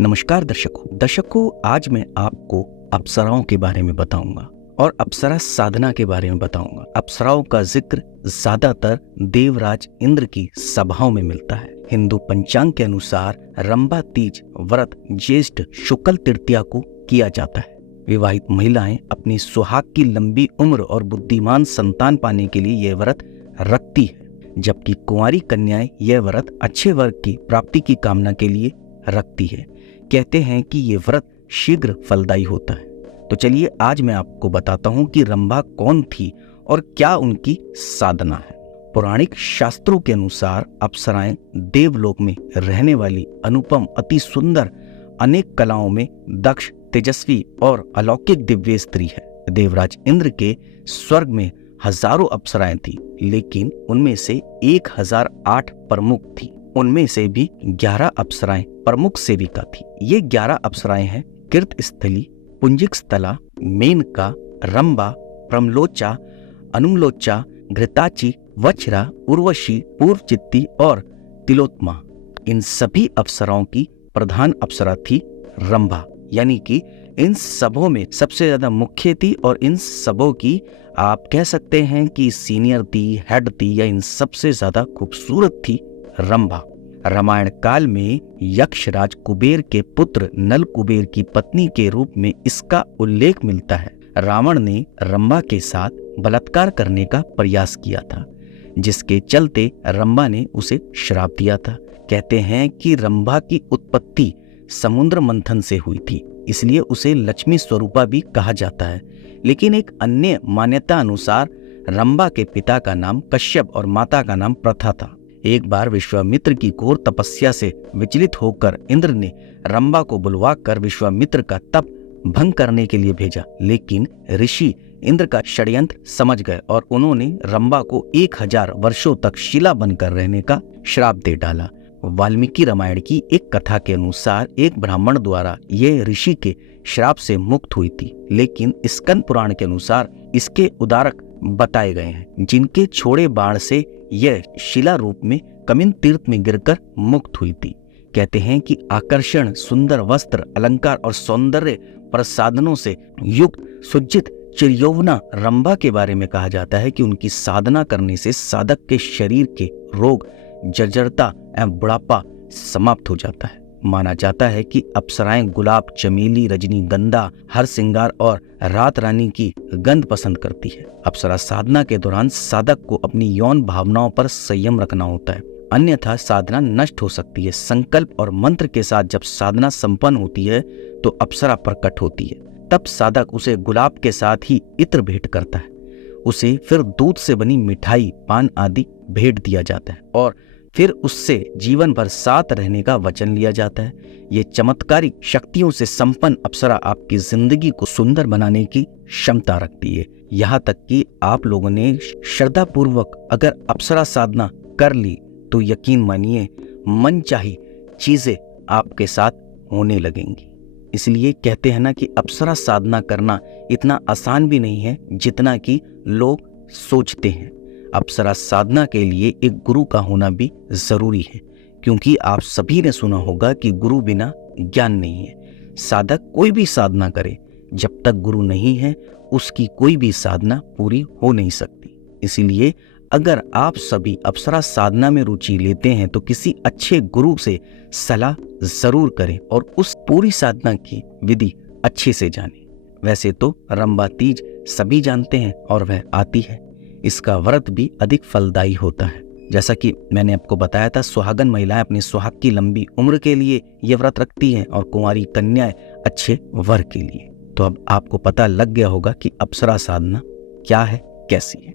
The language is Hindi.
नमस्कार दर्शकों, आज मैं आपको अप्सराओं के बारे में बताऊंगा और अप्सरा साधना के बारे में बताऊंगा। अप्सराओं का जिक्र ज्यादातर देवराज इंद्र की सभाओं में मिलता है। हिंदू पंचांग के अनुसार रंभा तीज व्रत ज्येष्ठ शुक्ल तृतीया को किया जाता है। विवाहित महिलाएं अपनी सुहाग की लंबी उम्र और बुद्धिमान संतान पाने के लिए यह व्रत रखती है, जबकि कुंवारी कन्याएं यह व्रत अच्छे वर्ग की प्राप्ति की कामना के लिए रखती है। कहते हैं कि ये व्रत शीघ्र फलदायी होता है। तो चलिए आज मैं आपको बताता हूँ कि रंभा कौन थी और क्या उनकी साधना है। पौराणिक शास्त्रों के अनुसार अप्सराएं देवलोक में रहने वाली अनुपम, अति सुंदर, अनेक कलाओं में दक्ष, तेजस्वी और अलौकिक दिव्य स्त्री है। देवराज इंद्र के स्वर्ग में हजारों अप्सराएं थी, लेकिन उनमें से 1008 प्रमुख थी। उनमें से भी 11 अप्सराएं प्रमुख सेविका थी। ये 11 अप्सराएं हैं कीर्तस्थली, पुंजिकस्थला, मेनका, रंभा, प्रमलोचा, अनुमलोचा, घृताची, वच्छरा, उर्वशी, पूर्वचित्ती और तिलोत्मा। इन सभी अप्सराओं की प्रधान अप्सरा थी रंभा, यानी कि इन सबों में सबसे ज्यादा मुख्य थी और इन सबों की आप कह सकते हैं कि सीनियर थी, हेड थी, या इन सबसे ज्यादा खूबसूरत थी रंभा। रामायण काल में यक्षराज कुबेर के पुत्र नल कुबेर की पत्नी के रूप में इसका उल्लेख मिलता है। रावण ने रंभा के साथ बलात्कार करने का प्रयास किया था, जिसके चलते रंभा ने उसे श्राप दिया था। कहते हैं कि रंभा की उत्पत्ति समुद्र मंथन से हुई थी, इसलिए उसे लक्ष्मी स्वरूपा भी कहा जाता है। लेकिन एक अन्य मान्यता अनुसार रंभा के पिता का नाम कश्यप और माता का नाम प्रथा था। एक बार विश्वामित्र की घोर तपस्या से विचलित होकर इंद्र ने रंभा को बुलवाकर विश्वामित्र का तप भंग करने के लिए भेजा, लेकिन ऋषि इंद्र का षड्यंत्र समझ गए और उन्होंने रंभा को 1000 वर्षों तक शिला बनकर रहने का श्राप दे डाला। वाल्मीकि रामायण की एक कथा के अनुसार एक ब्राह्मण द्वारा यह ऋषि के श्राप से मुक्त हुई थी, लेकिन स्कंद पुराण के अनुसार इसके उदारक बताए गए हैं, जिनके छोड़े बाण से यह शिला रूप में कमिन तीर्थ में गिरकर मुक्त हुई थी। कहते हैं कि आकर्षण, सुंदर वस्त्र, अलंकार और सौंदर्य प्रसाधनों से युक्त सुज्जित चिरयौवना रंभा के बारे में कहा जाता है कि उनकी साधना करने से साधक के शरीर के रोग, जर्जरता एवं बुढ़ापा समाप्त हो जाता है। माना जाता है कि अप्सराएं गुलाब, चमेली, रजनीगंधा, हरसिंगार और रात रानी की गंध पसंद करती है। अप्सरा साधना के दौरान साधक को अपनी यौन भावनाओं पर संयम रखना होता है, अन्यथा साधना नष्ट हो सकती है। संकल्प और मंत्र के साथ जब साधना संपन्न होती है तो अप्सरा प्रकट होती है। तब साधक उसे गुलाब के साथ ही इत्र भेंट करता है। उसे फिर दूध से बनी मिठाई, पान आदि भेंट दिया जाता है और फिर उससे जीवन भर साथ रहने का वचन लिया जाता है। ये चमत्कारिक शक्तियों से संपन्न अप्सरा आपकी जिंदगी को सुंदर बनाने की क्षमता रखती है। यहाँ तक कि आप लोगों ने श्रद्धा पूर्वक अगर अप्सरा साधना कर ली तो यकीन मानिए मनचाही चीजें आपके साथ होने लगेंगी। इसलिए कहते हैं ना कि अप्सरा साधना करना इतना आसान भी नहीं है जितना कि लोग सोचते हैं। अप्सरा साधना के लिए एक गुरु का होना भी जरूरी है, क्योंकि आप सभी ने सुना होगा कि गुरु बिना ज्ञान नहीं है। साधक कोई भी साधना करे, जब तक गुरु नहीं है उसकी कोई भी साधना पूरी हो नहीं सकती। इसीलिए अगर आप सभी अप्सरा साधना में रुचि लेते हैं तो किसी अच्छे गुरु से सलाह जरूर करें और उस पूरी साधना की विधि अच्छे से जानें। वैसे तो रंभा तीज सभी जानते हैं और वह आती है। इसका व्रत भी अधिक फलदायी होता है। जैसा कि मैंने आपको बताया था, सुहागन महिलाएं अपनी सुहाग की लंबी उम्र के लिए यह व्रत रखती हैं और कुंवारी कन्याएं अच्छे वर के लिए। तो अब आपको पता लग गया होगा कि अप्सरा साधना क्या है, कैसी है।